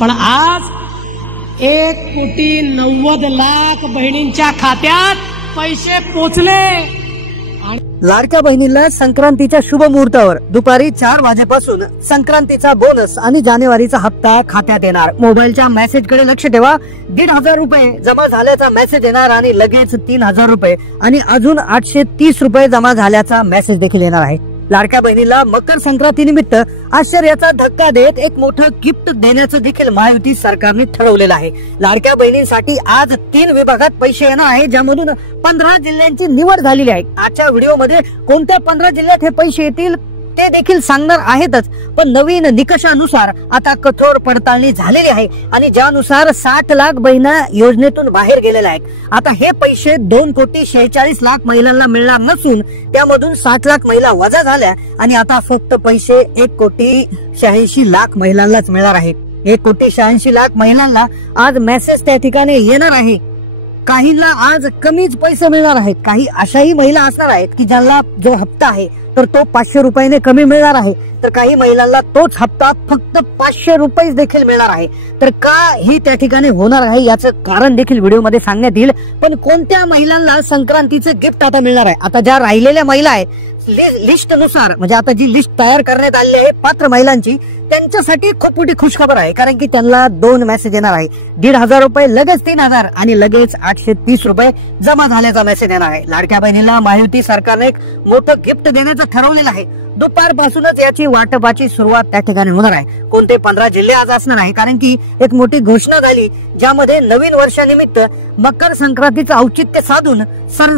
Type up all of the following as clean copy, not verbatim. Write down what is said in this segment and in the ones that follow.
पण आज 1,90,00,000 बहिणींच्या खात्यात पैसे पोचले। लाडक्या बहिणीला संक्रांतीच्या शुभ मुहूर्तावर दुपारी 4 वाजेपासून संक्रांतीचा बोनस आणि जानेवारीचा हप्ता खात्यात येणार। मोबाईलच्या मेसेजकडे लक्ष ठेवा। 1,500 रुपये जमा झाल्याचा मेसेज येणार आणि लगेच 3,000 रुपये आणि अजून 830 रुपये जमा झाल्याचा मेसेज देखील येणार आहे। लाडक्या बहिणीला मकर संक्रांती निमित्त आश्चर्याचा धक्का देत एक मोठं गिफ्ट देण्याचं देखील महायुती सरकारने ठरवलेलं आहे। लाडक्या बहिणींसाठी आज 3 विभागात पैसे येणार आहे, ज्यामधून 15 जिल्ह्यांची निवड झालेली आहे। आजच्या व्हिडिओमध्ये कोणत्या 15 जिल्ह्यात हे पैसे येतील ते देखील सांगणार आहेतच, पण नवीन निकषानुसार आता कठोर पडताळणी झालेली आहे आणि ज्यानुसार 60 लाख बहिणी योजनेतून बाहेर गेलेल्या आहेत। आता हे पैसे 2,46,00,000 महिलांना मिळणार नसून त्यामधून 60 लाख महिला वजा झाल्या आणि आता फक्त पैसे 1,86,00,000 महिलांनाच मिळणार आहेत। 1,86,00,000 महिलांना आज मेसेज त्या ठिकाणी येणार आहे। काहींना आज कमीच पैसे मिळणार आहेत। काही अशाही महिला असणार आहेत की ज्यांना जो हप्ता आहे तर तो 500 रुपयाने कमी मिळणार आहे, तर काही महिलांना तोच हप्ता फक्त 500 रुपये देखील मिळणार आहे। तर का ही त्या ठिकाणी होणार आहे याचं कारण देखील व्हिडिओमध्ये सांगण्यात येईल। पण कोणत्या महिलांना संक्रांतीचं गिफ्ट आता मिळणार आहे, आता ज्या राहिलेल्या महिला आहेत लिस्ट नुसार, म्हणजे आता जी लिस्ट तयार करण्यात आली आहे पात्र महिलांची, त्यांच्यासाठी खूप मोठी खुशखबर आहे, कारण की त्यांना 2 मेसेज येणार आहे। 1,500 रुपये लगेच 3,000 आणि लगेच 830 रुपये जमा झाल्याचा मेसेज येणार आहे। लाडक्या बहिणीला महायुती सरकारने एक मोठं गिफ्ट देण्याचं ठरवलेलं आहे। दुपारपासूनच याची वाटपाची सुरुवात त्या ठिकाणी होणार आहे। कोणते 15 जिल्हे आज असणार आहे, कारण की एक मोठी घोषणा झाली ज्यामध्ये नवीन वर्षानिमित्त मकर संक्रांतीचं औचित्य साधून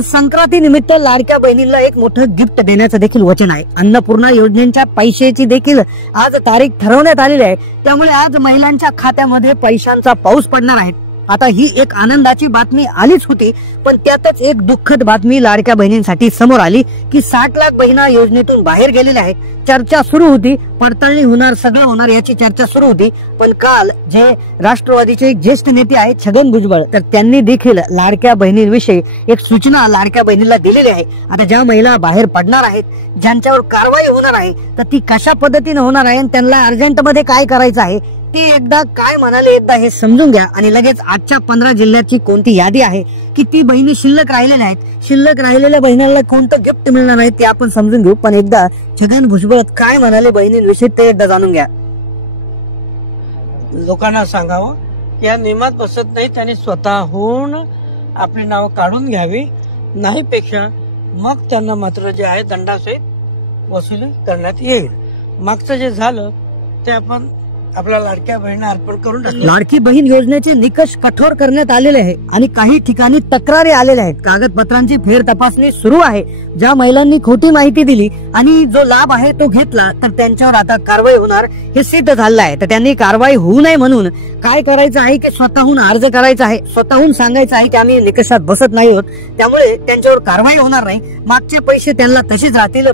संक्रांती निमित्त लाडक्या बहिणीला एक मोठं गिफ्ट देण्याचं देखील वचन आहे। अन्नपूर्णा योजनेच्या पैशाची देखील आज तारीख ठरवण्यात आलेली आहे, त्यामुळे आज महिलांच्या खात्यामध्ये पैशांचा पाऊस पडणार आहे। आता ही एक आनंदाची बातमी आलीच होती, पण त्यातच एक दुःखद बातमी लाडक्या बहिणींसाठी समोर आली की 60 लाख बहिणा योजनेतून बाहेर गेलेल्या आहेत। चर्चा सुरू होती, पडताळणी होणार, सगळं होणार याची चर्चा सुरू होती, पण काल जे राष्ट्रवादीचे एक ज्येष्ठ नेते आहेत छगन भुजबळ, तर त्यांनी देखील लाडक्या बहिणींविषयी एक सूचना लाडक्या बहिणीला दिलेली आहे। आता ज्या महिला बाहेर पडणार आहेत, ज्यांच्यावर कारवाई होणार आहे, तर ती कशा पद्धतीने होणार आहे आणि त्यांना अर्जंटमध्ये काय करायचं आहे ते एकदा काय म्हणाले एकदा हे समजून घ्या आणि लगेच आजच्या 15 जिल्ह्याची कोणती यादी आहे, किती बहिणी शिल्लक राहिलेल्या आहेत, शिल्लक राहिलेल्या बहिणींना कोणतं गिफ्ट मिळणार आहे ते आपण समजून घेऊ। पण एकदा छगन भुजबळ काय म्हणाले बहिणींविषयी ते एकदा जाणून घ्या। लोकांना सांगावं या नियमात बसत नाही, त्यांनी स्वतःहून आपली नाव काढून घ्यावी, नाही पेक्षा मग त्यांना मात्र जे आहे दंडासहित वसुली करण्यात येईल। मागचं जे झालं ते आपण आपल्या लाडक्या बहिणींना अर्पण करून टाकलं। लाडकी बहीण योजनेचे निकष कठोर करण्यात आलेले आहे आणि काही ठिकाणी तक्रारी आलेल्या आहेत। कागदपत्रांची फेर तपासणी सुरू आहे। ज्या महिलांनी खोटी माहिती दिली आणि जो लाभ आहे तो घेतला तर त्यांच्यावर आता कारवाई होणार हे सिद्ध झालं आहे। तर त्यांनी कारवाई होऊ नये म्हणून काय करायचं आहे की स्वतःहून अर्ज करायचा आहे, स्वतःहून सांगायचं आहे की आम्ही निकषात बसत नाही आहोत, त्यामुळे त्यांच्यावर कारवाई होणार नाही। मागचे पैसे त्यांना तसेच राहतील,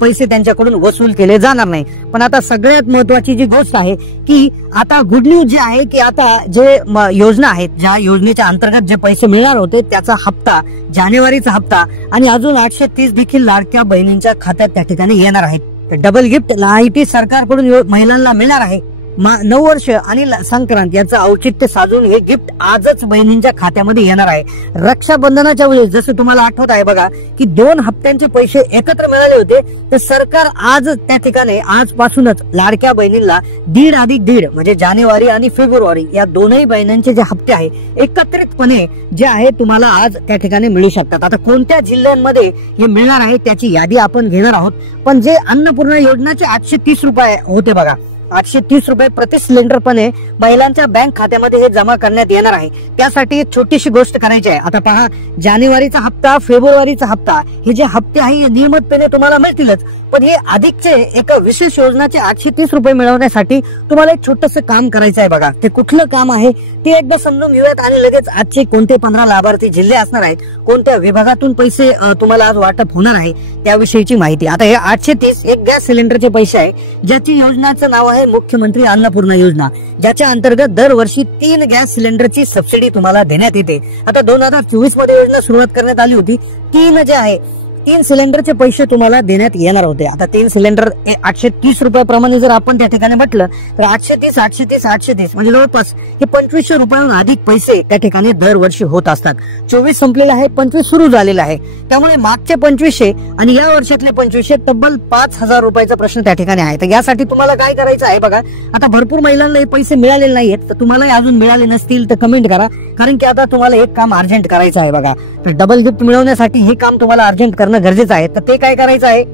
पैसे त्यांच्याकडून वसूल केले जाणार नाही। पण आता सगळ्यात महत्वाची जी गोष्ट आहे की आता गुड न्यूज जी आहे की आता जे योजना आहेत, ज्या योजनेच्या अंतर्गत जे पैसे मिळणार होते त्याचा हप्ता, जानेवारीचा हप्ता आणि अजून 830 देखील लाडक्या बहिणींच्या खात्यात त्या ठिकाणी येणार आहेत। डबल गिफ्ट महायुती सरकारकडून महिलांना मिळणार आहे। 9 वर्ष आणि संक्रांत याचं औचित्य साधून हे गिफ्ट आजच बहिणींच्या खात्यामध्ये येणार आहे। रक्षाबंधनाच्या वेळेस जसं तुम्हाला आठवत आहे बघा की 2 हप्त्यांचे पैसे एकत्र मिळाले होते, तर सरकार आज त्या ठिकाणी आजपासूनच लाडक्या बहिणींना 1.5 म्हणजे जानेवारी आणि फेब्रुवारी या दोनही बहिणींचे जे हप्ते आहे एकत्रितपणे जे आहे तुम्हाला आज त्या ठिकाणी मिळू शकतात। आता कोणत्या जिल्ह्यांमध्ये हे मिळणार आहे त्याची यादी आपण घेणार आहोत, पण जे अन्नपूर्णा योजनेचे 830 रुपये होते बघा, 830 रुपये प्रति सिलेंडरपणे महिलांच्या बँक खात्यामध्ये हे जमा करण्यात येणार आहे। त्यासाठी एक छोटीशी गोष्ट करायची आहे। आता पहा, जानेवारीचा हप्ता, फेब्रुवारीचा हप्ता हे जे हप्ते आहे हे नियमितपणे तुम्हाला मिळतीलच, पण हे अधिकचे एक विशेष योजनाचे 830 रुपये मिळवण्यासाठी तुम्हाला एक छोटंसं काम करायचं आहे बघा। ते कुठलं काम आहे ते एकदा समजून घेऊयात आणि लगेच आजचे कोणते 15 लाभार्थी जिल्हे असणार आहेत, कोणत्या विभागातून पैसे तुम्हाला आज वाटप होणार आहे त्याविषयीची माहिती। आता हे 830 एक गॅस सिलेंडरचे पैसे आहे, ज्याची योजनाचं नाव आहे मुख्यमंत्री अन्नपूर्णा योजना, ज्याच्या अंतर्गत दरवर्षी 3 गॅस सिलेंडरची सबसिडी तुम्हाला देण्यात येते। आता 2024 मध्ये योजना सुरुवात करण्यात आली होती। 3 जे आहे 3 सिलेंडरचे पैसे तुम्हाला देण्यात येणार होते. आता 3 सिलेंडर 830 रुपयाप्रमाणे जर आपण त्या ठिकाणी म्हटलं तर 830 म्हणजे जवळपास हे 2500 रुपयांहून अधिक पैसे त्या ठिकाणी दरवर्षी होत असतात. 24 संपलेला आहे, 25 सुरू झालेला आहे. त्यामुळे मागचे 2500 आणि या वर्षातले 2500 तब्बल 5000 रुपयाचा प्रश्न त्या ठिकाणी आहे. तर यासाठी तुम्हाला काय करायचं आहे बघा, आता भरपूर महिलांना हे पैसे मिळालेले नाहीयेत, तर तुम्हाला अजून मिळाले नसतील तर कमेंट करा, कारण की आता तुम्हाला एक काम अर्जंट करायचं आहे बघा. तर डबल गिफ्ट मिळवण्यासाठी हे काम तुम्हाला अर्जंट करणं गरजेचं आहे. तर ते काय करायचं आहे,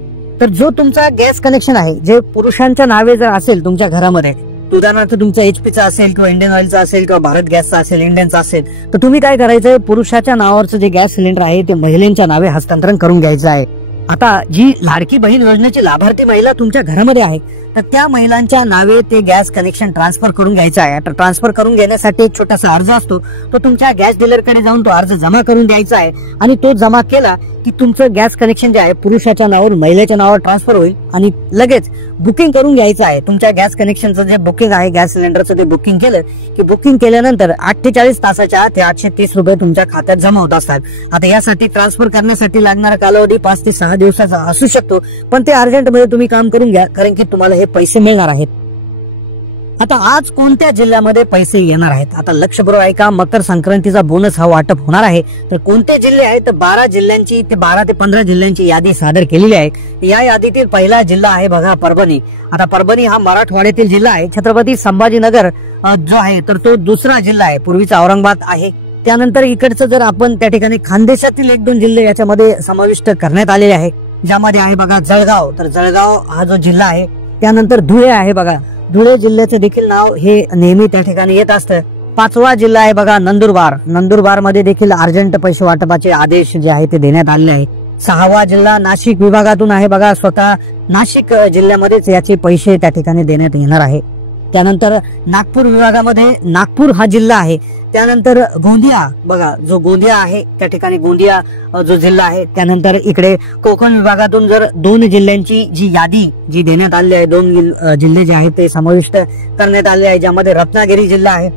तर जो तुमचा गॅस कनेक्शन आहे जे पुरुषांच्या नावे जर असेल तुमच्या घरामध्ये, उदाहरणार्थ तुमच्या HP असेल किंवा इंडियन ऑइलचा असेल किंवा भारत गॅसचा असेल, इंडियनचा असेल, तर तुम्ही काय करायचं, पुरुषाच्या नावावरचं जे गॅस सिलेंडर आहे ते महिलांच्या नावे हस्तांतरण करून घ्यायचं आहे. आता जी लाडकी बहीण योजनेची लाभार्थी महिला तुमच्या घरामध्ये आहे तर त्या महिलांच्या नावे ते गॅस कनेक्शन ट्रान्सफर करून घ्यायचं आहे. तर ट्रान्सफर करून घेण्यासाठी एक छोटासा अर्ज असतो, तो तुमच्या गॅस डीलरकडे जाऊन तो अर्ज जमा करून द्यायचा आहे. आणि तो जमा केला की तुमचं गॅस कनेक्शन जे आहे पुरुषाच्या नावावर महिलेच्या नावावर ट्रान्सफर होईल आणि लगेच बुकिंग करून घ्यायचं आहे. तुमच्या गॅस कनेक्शनचं जे बुकिंग आहे गॅस सिलेंडरचं ते बुकिंग केलं की बुकिंग केल्यानंतर 48 तासाच्या आत ते 830 रुपये तुमच्या खात्यात जमा होत असतात. आता यासाठी ट्रान्सफर करण्यासाठी लागणारा कालावधी 5 ते 6 दिवसाचा असू शकतो, पण ते अर्जंटमध्ये तुम्ही काम करून घ्या, कारण की तुम्हाला हे पैसे मिळणार आहेत. आता आज कोणत्या जिल्ह्यामध्ये पैसे येणार आहेत, आता लक्षपूर्वक ऐका. मकर संक्रांतीचा बोनस हा वाटप होणार आहे. तर कोणते जिल्हे आहेत, तर 12 जिल्ह्यांची ते 12 ते 15 जिल्ह्यांची यादी सादर केलेली आहे. या यादीतील पहिला जिल्हा आहे बघा परभणी. आता परभणी हा मराठवाड्यातील जिल्हा आहे. छत्रपती संभाजीनगर जो आहे तर तो दुसरा जिल्हा आहे, पूर्वीचा औरंगाबाद आहे. त्यानंतर इकडचं जर आपण त्या ठिकाणी खानदेशातील 1-2 जिल्हे याच्यामध्ये समाविष्ट करण्यात आलेले आहे, ज्यामध्ये आहे बघा जळगाव. तर जळगाव हा जो जिल्हा आहे, त्यानंतर धुळे आहे बघा. धुळे जिल्ह्याचं देखील नाव हे नेहमी त्या ठिकाणी येत असतं. 5वा जिल्हा आहे बघा नंदुरबार. नंदुरबार मध्ये देखील अर्जंट पैसे वाटपाचे आदेश जे आहे ते देण्यात आलेले आहे. 6वा जिल्हा नाशिक विभागातून आहे बघा. स्वतः नाशिक जिल्ह्यामध्येच याचे पैसे त्या ठिकाणी देण्यात येणार आहे. त्यानंतर नागपूर विभागामध्ये नागपूर हा जिल्हा आहे. त्यानंतर गोंदिया बघा, जो गोंदिया आहे त्या ठिकाणी गोंदिया जो जिल्हा आहे. त्यानंतर इकडे कोकण विभागातून जर 2 जिल्ह्यांची जी यादी जी देण्यात आली आहे, 2 जिल्हे जे आहेत ते समाविष्ट करण्यात आले आहे, ज्यामध्ये रत्नागिरी जिल्हा आहे.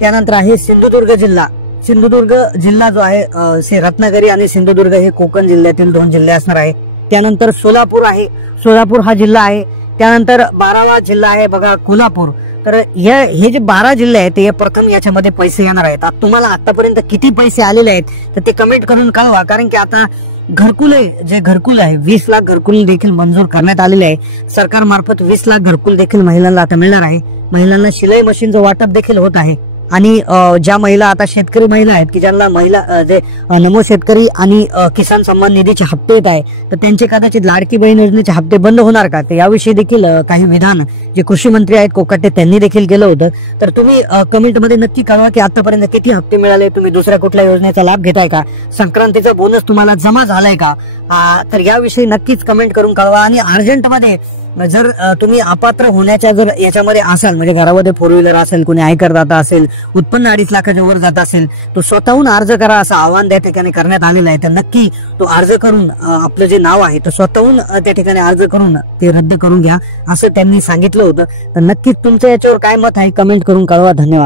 त्यानंतर आहे सिंधुदुर्ग जिल्हा. सिंधुदुर्ग जिल्हा जो आहे, रत्नागिरी आणि सिंधुदुर्ग हे कोकण जिल्ह्यातील 2 जिल्हे असणार आहे. त्यानंतर सोलापूर आहे. सोलापूर हा जिल्हा आहे. त्यानंतर 12वा जिल्हा आहे बघा कोल्हापूर. तर हे जे 12 जिल्हे आहेत ते प्रथम याच्यामध्ये पैसे येणार आहेत. आता तुम्हाला आतापर्यंत किती पैसे आलेले आहेत तर ते कमेंट करून कळवा, कारण की आता घरकुल आहे 20 लाख घरकुल देखील मंजूर करण्यात आलेले आहे. सरकारमार्फत 20 लाख घरकुल देखील महिलांना आता मिळणार आहे. महिलांना शिलाई मशीनचं वाटप देखील होत आहे. आणि ज्या महिला आता शेतकरी महिला आहेत की ज्यांना जे नमो शेतकरी आणि किसान सन्मान निधीचे हप्ते येत आहे, तर त्यांचे कदाचित लाडकी बहीण योजनेचे हप्ते बंद होणार का, तर याविषयी देखील काही विधान जे कृषी मंत्री आहेत कोकाटे त्यांनी देखील केलं होतं. तर तुम्ही कमेंटमध्ये नक्की कळवा की आतापर्यंत किती हप्ते मिळाले, तुम्ही दुसऱ्या कुठल्या योजनेचा लाभ घेताय का, संक्रांतीचा बोनस तुम्हाला जमा झालाय का, तर याविषयी नक्कीच कमेंट करून कळवा. आणि अर्जंटमध्ये जर तुम्ही अपात्र होण्याच्या जर याच्यामध्ये असाल, म्हणजे घरामध्ये 4 व्हीलर असेल, कोणी आयकरदाता असेल, उत्पन्न 2.5 लाखाच्या वर जात असेल, तो स्वतःहून अर्ज करा असं आवाहन त्या ठिकाणी करण्यात आलेलं आहे. तर नक्की तो अर्ज करून आपलं जे नाव आहे तर स्वतःहून त्या ठिकाणी अर्ज करून ते रद्द करून घ्या असं त्यांनी सांगितलं होतं. तर नक्कीच तुमचं याच्यावर काय मत आहे कमेंट करून कळवा. धन्यवाद.